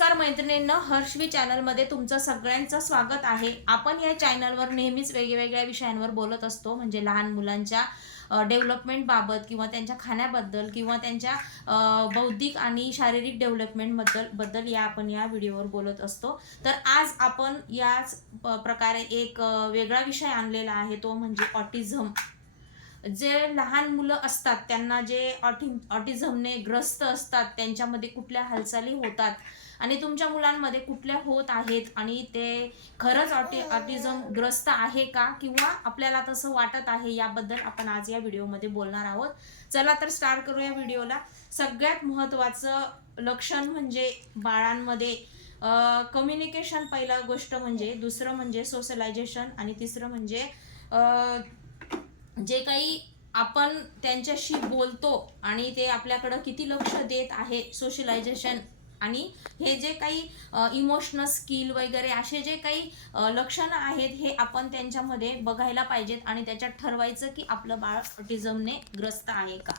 नमस्कार मैत्रिणींनो हर्षवी चॅनलमध्ये तुमचं सगळ्यांचं स्वागत आहे. आपण या चॅनलवर नेहमीच वेगवेगळ्या विषयांवर बोलत असतो म्हणजे लहान मुलांच्या डेव्हलपमेंटबाबत किंवा त्यांच्या खाण्याबद्दल किंवा त्यांच्या बौद्धिक आणि शारीरिक डेव्हलपमेंटबद्दल बद्दल या आपण या व्हिडिओवर बोलत असतो. तर आज आपण याच प- प्रकारे एक वेगळा विषय आणलेला आहे तो म्हणजे ऑटिझम जे लहान मुलं असतात त्यांना जे ऑटि ऑटिझमने ग्रस्त असतात त्यांच्यामध्ये कुठल्या हालचाली होतात आणि तुमच्या मुलांमध्ये कुठल्या होत आहेत आणि ते खरंच ऑटि ऑटिझम ग्रस्त आहे का? किंवा आपल्याला तसं वाटत आहे याबद्दल आपण आज या व्हिडिओमध्ये बोलणार आहोत. चला तर स्टार्ट करूया व्हिडिओला. सगळ्यात महत्त्वाचं लक्षण म्हणजे बाळांमध्ये कम्युनिकेशन पहिला गोष्ट म्हणजे दुसरं म्हणजे सोशलायझेशन आणि तिसरं म्हणजे जे काही आपण त्यांच्याशी बोलतो आणि ते आपल्याकडं किती लक्ष देत आहे सोशलायझेशन आणि हे जे काही इमोशनल स्किल वगैरे असे जे काही लक्षणं आहेत हे आपण त्यांच्यामध्ये बघायला पाहिजेत आणि त्याच्यात ठरवायचं की आपलं बाळ ऑटिझमने ग्रस्त आहे का.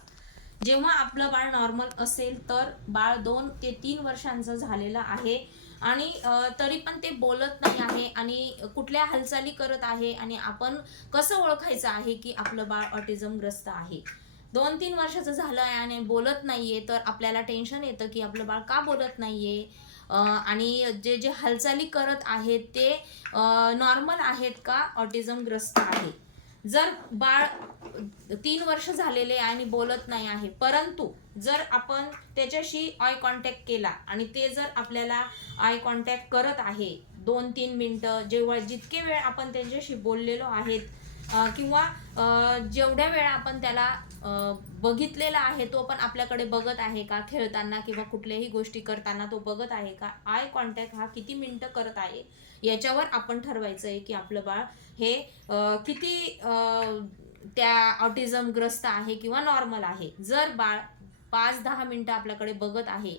जेव्हा आपलं बाळ नॉर्मल असेल तर बाळ दोन ते तीन वर्षांचं झालेलं आहे आणि तरी पण ते बोलत नाही आहे आणि कुठल्या हालचाली करत आहे आणि आपण कसं ओळखायचं आहे की आपलं बाळ ऑटिझमग्रस्त आहे. दोन तीन वर्षाचं झालं आहे आणि बोलत नाहीये तर आपल्याला टेन्शन येतं की आपलं बाळ का बोलत नाहीये. आहे आणि जे जे हालचाली करत आहेत ते नॉर्मल आहेत का? ऑटिझमग्रस्त आहे. जर बाळ तीन वर्ष झालेले आणि बोलत नाही आहे परंतु जर आपण त्याच्याशी आय कॉन्टॅक्ट केला आणि ते जर आपल्याला आय कॉन्टॅक्ट करत आहे दोन तीन मिनटं जेव्हा जितके वेळ आपण त्यांच्याशी बोललेलो आहेत किंवा जेवढ्या वेळा आपण त्याला बघितलेला आहे तो पण आपल्याकडे बघत आहे का? खेळताना किंवा कुठल्याही गोष्टी करताना तो बघत आहे का? आय कॉन्टॅक्ट हा किती मिनटं करत आहे? याच्यावर आपण ठरवायचं आहे की आपलं बाळ हे किती त्या ऑटिझमग्रस्त आहे किंवा नॉर्मल आहे. जर बाळ पाच दहा मिनटं आपल्याकडे बघत आहे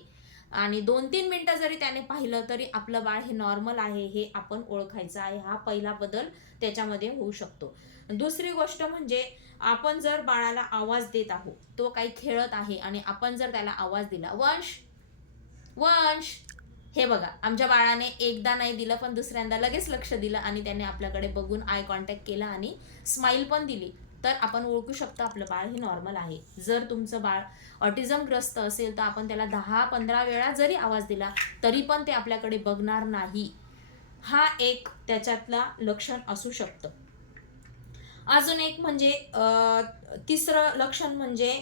आणि दोन तीन मिनटं जरी त्याने पाहिलं तरी आपलं बाळ हे नॉर्मल आहे हे आपण ओळखायचं आहे हा पहिला बदल त्याच्यामध्ये होऊ शकतो. दुसरी गोष्ट म्हणजे आपण जर बाळाला आवाज देत आहोत तो काही खेळत आहे आणि आपण जर त्याला आवाज दिला वंश वंश हे बघा आमच्या बाळाने एकदा नाही दिलं पण दुसऱ्यांदा लगेच लक्ष दिलं आणि त्याने आपल्याकडे बघून आय कॉन्टॅक्ट केला आणि स्माईल पण दिली. तर आपण ओळखू शकतो आपलं बाळ हे नॉर्मल आहे. जर तुमचं बाळ ऑटिझमग्रस्त असेल तर आपण त्याला दहा पंधरा वेळा जरी आवाज दिला तरी पण ते आपल्याकडे बघणार नाही. हा एक त्याच्यातला लक्षण असू शकतं. अजून एक म्हणजे तिसरं लक्षण म्हणजे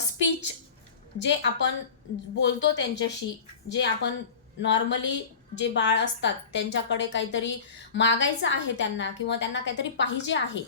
स्पीच जे आपण बोलतो त्यांच्याशी जे आपण नॉर्मली जे बाळ असतात त्यांच्याकडे काहीतरी मागायचं आहे त्यांना किंवा त्यांना काहीतरी पाहिजे आहे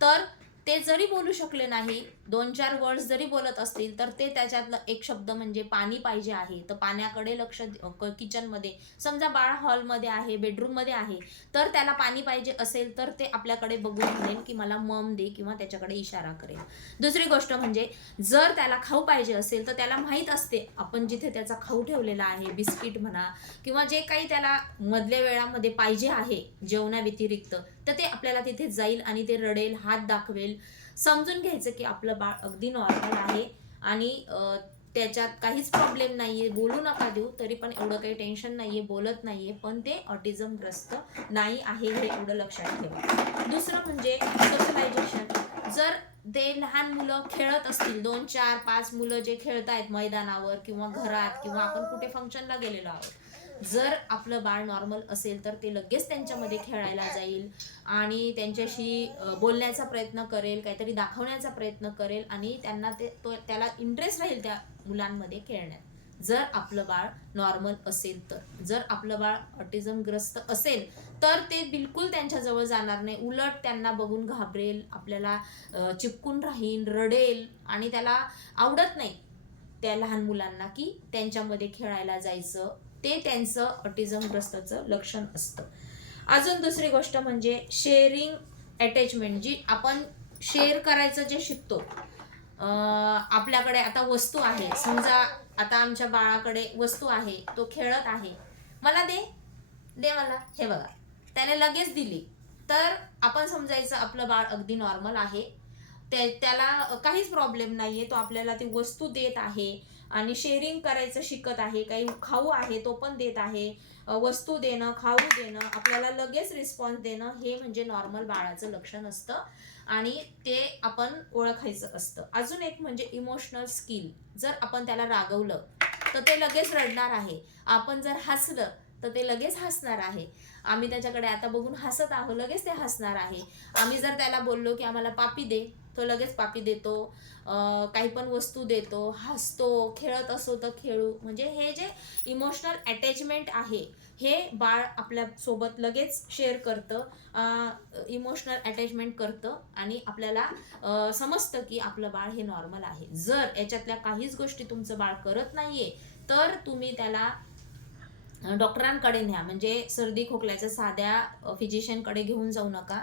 तर ते जरी बोलू शकले नाही दोन चार वर्ड्स जरी बोलत असतील तर ते त्याच्यातलं एक शब्द म्हणजे पाणी पाहिजे आहे. तर पाण्याकडे लक्ष दे- किचनमध्ये समजा बाळ हॉलमध्ये आहे बेडरूममध्ये आहे तर त्याला पाणी पाहिजे असेल तर ते आपल्याकडे बघून म्हणेल की मला मम दे किंवा त्याच्याकडे इशारा करेल. दुसरी गोष्ट म्हणजे जर त्याला खाऊ पाहिजे असेल तर त्याला माहीत असते आपण जिथे त्याचा खाऊ ठेवलेला आहे बिस्किट म्हणा किंवा जे काही त्याला मधल्या वेळामध्ये पाहिजे आहे जेवणाव्यतिरिक्त तर ते आपल्याला तिथे जाईल आणि ते रडेल हात दाखवेल. समजून घ्यायचं की आपलं बाळ अगदी नॉर्मल आहे. आणि त्याच्यात काहीच प्रॉब्लेम नाहीये. बोलू नका देऊ तरी पण एवढं काही टेन्शन नाहीये बोलत नाहीये. पण ते ऑटिझमग्रस्त नाही आहे हे एवढं लक्षात ठेवा. दुसरं म्हणजे सोशलायझेशन जर ते लहान मुलं खेळत असतील दोन चार पाच मुलं जे खेळत आहेत मैदानावर किंवा घरात किंवा आपण कुठे फंक्शनला गेलेलो आहोत जर आपलं बाळ नॉर्मल असेल तर ते लगेच त्यांच्यामध्ये खेळायला जाईल आणि त्यांच्याशी बोलण्याचा प्रयत्न करेल काहीतरी दाखवण्याचा प्रयत्न करेल आणि त्यांना ते तो त्याला इंटरेस्ट राहील त्या मुलांमध्ये खेळण्यात. जर आपलं बाळ नॉर्मल असेल तर. जर आपलं बाळ ऑटिझमग्रस्त असेल तर ते बिलकुल त्यांच्याजवळ जाणार नाही. उलट त्यांना बघून घाबरेल आपल्याला चिपकून राहील रडेल आणि त्याला आवडत नाही त्या लहान मुलांना की त्यांच्यामध्ये खेळायला जायचं ते त्यांचं ऑटिझमग्रस्ताचं लक्षण असतं. अजून दुसरी गोष्ट म्हणजे शेअरिंग अटॅचमेंट जी आपण शेअर करायचं जे शिकतो आपल्याकडे आता वस्तू आहे. समजा आता आमच्या बाळाकडे वस्तू आहे तो खेळत आहे. मला दे दे मला. हे बघा त्याने लगेच दिली. तर आपण समजायचं आपलं बाळ अगदी नॉर्मल आहे. त्या त्याला काहीच प्रॉब्लेम नाहीये. तो आपल्याला ती वस्तू देत आहे. आणि शेअरिंग करायचं शिकत आहे काही खाऊ आहे तो पण देत आहे. वस्तू देणं खाऊ देणं आपल्याला लगेच रिस्पॉन्स देणं हे म्हणजे नॉर्मल बाळाचं लक्षण असतं. आणि ते आपण ओळखायचं असतं. अजून एक म्हणजे इमोशनल स्किल जर आपण त्याला रागवलं तर ते लगेच रडणार आहे. आपण जर हसलं तर ते लगेच हसणार आहे. आम्ही त्याच्याकडे आता बघून हसत आहोत लगेच ते हसणार आहे. आम्ही जर त्याला बोललो की आम्हाला पापी दे तो लगेच पापी देतो काही पण वस्तू देतो हसतो खेळत असो तर खेळू. म्हणजे हे जे इमोशनल अटॅचमेंट आहे हे बाळ आपल्यासोबत लगेच शेअर करतं इमोशनल अटॅचमेंट करतं आणि आपल्याला समजतं की आपलं बाळ हे नॉर्मल आहे. जर याच्यातल्या काहीच गोष्टी तुमचं बाळ करत नाहीये तर तुम्ही त्याला डॉक्टरांकडे न्या. म्हणजे सर्दी खोकल्याच्या साध्या फिजिशियनकडे घेऊन जाऊ नका.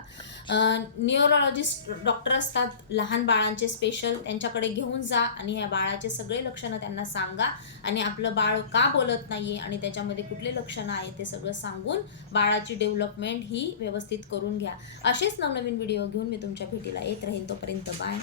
न्यूरोलॉजिस्ट डॉक्टर असतात. लहान बाळांचे स्पेशल त्यांच्याकडे घेऊन जा आणि ह्या बाळाचे सगळे लक्षणं त्यांना सांगा. आणि आपलं बाळ का बोलत नाही आणि त्याच्यामध्ये कुठले लक्षणं आहेत ते सगळं सांगून बाळाची डेव्हलपमेंट ही व्यवस्थित करून घ्या. असेच नवनवीन व्हिडिओ घेऊन मी तुमच्या भेटीला येत राहीन. तोपर्यंत बाय